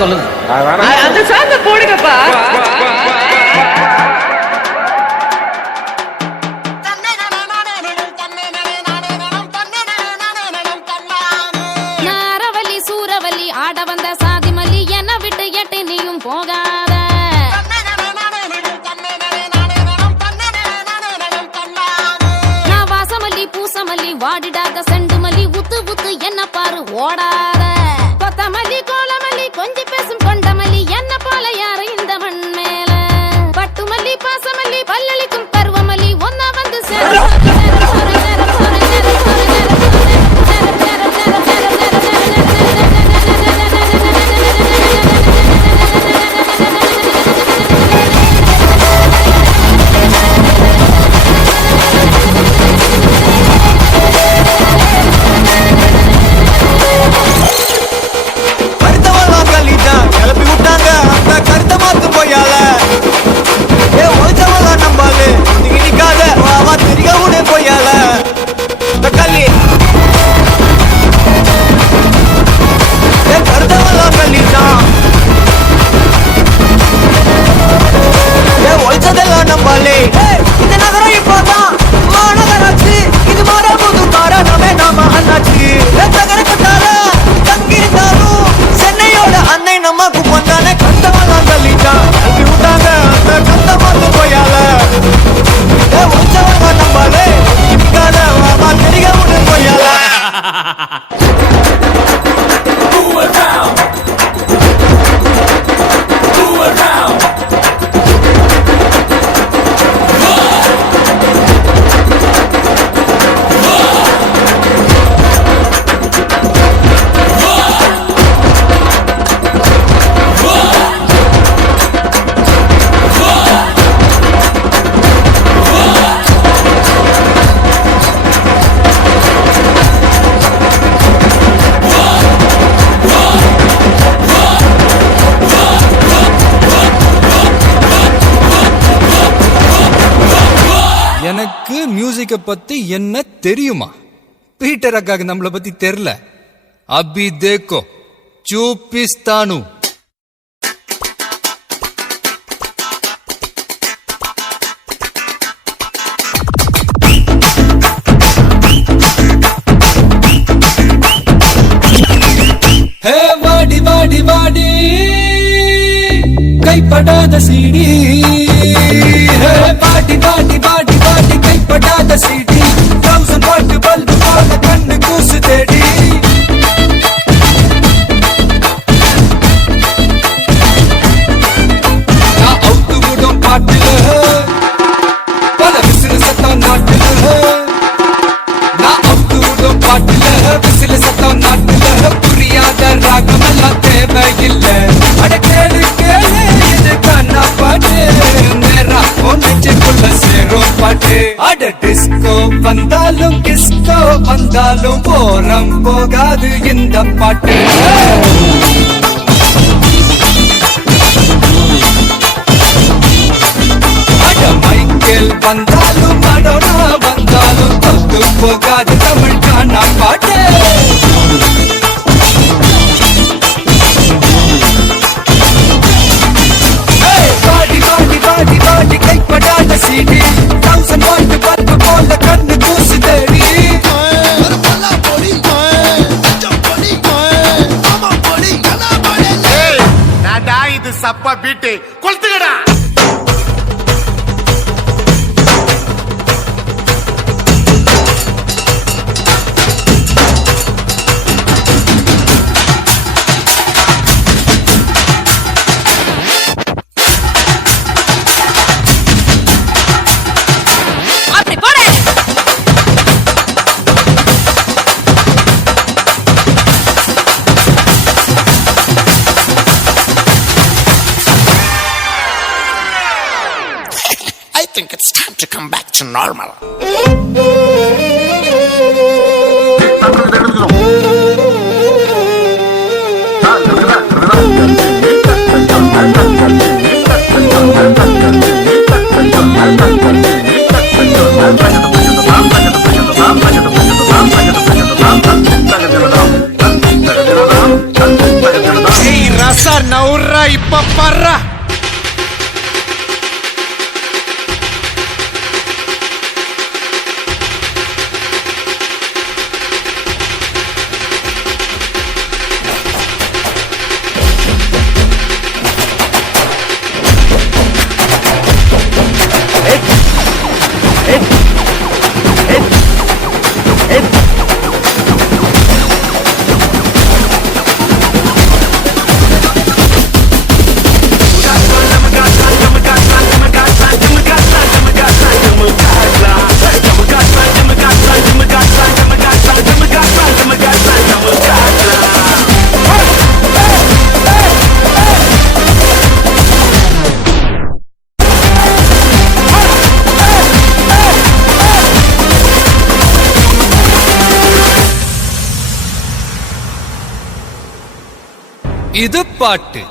சொல்லுங்க. அந்த சாங்க போடுங்கப்பா. நாரவல்லி சூரவல்லி ஆட வந்த சாதிமல்லி என்ன விட்டு எட்டு நீயும் போகாத. நான் வாசமல்லி பூசமல்லி வாடிடாத செண்டு மல்லி உத்து உத்து என்ன பாரு ஓடாத. கொத்தமல்லி கோலமல்லி கொஞ்சி பேசும் கொண்டமல்லி என்ன போல யாரு இந்த மண் மேல. பட்டுமல்லி பாசமல்லி பல்லளிக்கும் பருவமல்லி ஒன்னா வந்து கிளப்பி விட்டாங்க அந்த கருத்த மாத்து போயால ஏ ஒழிச்சவங்க நம்பாலு நீங்க நிக்காத வா திரிக உடே போயால கல்லி ஏ கருத்தவங்க கல்லிட்டான் ஏ ஒழிச்சதெல்லாம் நம்பாலே இந்த நகரம் இப்போதான் மாநகராட்சி இது மாற புது காரணமே நாம அண்ணாச்சி தகர கட்டால தங்கியிருந்தாலும் சென்னையோட அன்னை நமக்கு வந்தானே கண்டவெல்லாம் தள்ளிட்டான் கல்வி விட்டாங்க அந்த கந்த மாத்து போயால ஏ உச்சவங்க நம்பாலே நிக்காத வா திரிக உடே போயால எனக்கு மியூசிக்க பத்தி என்ன தெரியுமா? பீட்டர் அக்காக்கு நம்மள பத்தி தெரியல. அபி தேக்கோ చూపిస్తాను. ஹே வாடி வாடி வாடி கைப்படாத சீடி. ஹே பாட்டி பாட்டி பாட்டி பாட்டி கைப்படாத சீடி. 1000 வாட் பல்பு போல கண்ணு கூசு தேடி. நான் அவுத்து விடும் பாட்டுல பல விசிறு சத்தம் நாட்டுல. நான் அவுத்து விடும் பாட்டுல விசிறு சத்தம் நாட்டுல. புரியாத ராகமெல்லாம் தேவையில்லை. அட கேளு கேளு இது கண்ணா பாட்டு. நேரா ஒன்னுக்குள்ள சேரும் பாட்டு. அட டிஸ்கோ வந்தாலும் கிஸ்கோ வந்தாலும் போரம் போகாது இந்த பாட்டு. அட மைக்கேல் வந்தாலும் மடோனா வந்தாலும் தொத்து போகாது தமிழ் கானா பாட்டு. பாடி பாடி பாடி பாடி கைப்படாத சீடி. 1000 வாட் பல்பு போல கண்ணு கூசு தேடி. இது சப்பா beat கொளுத்துக்கடா. I think it's time to come back to normal. இப்ப பர்றா இது பாட்டு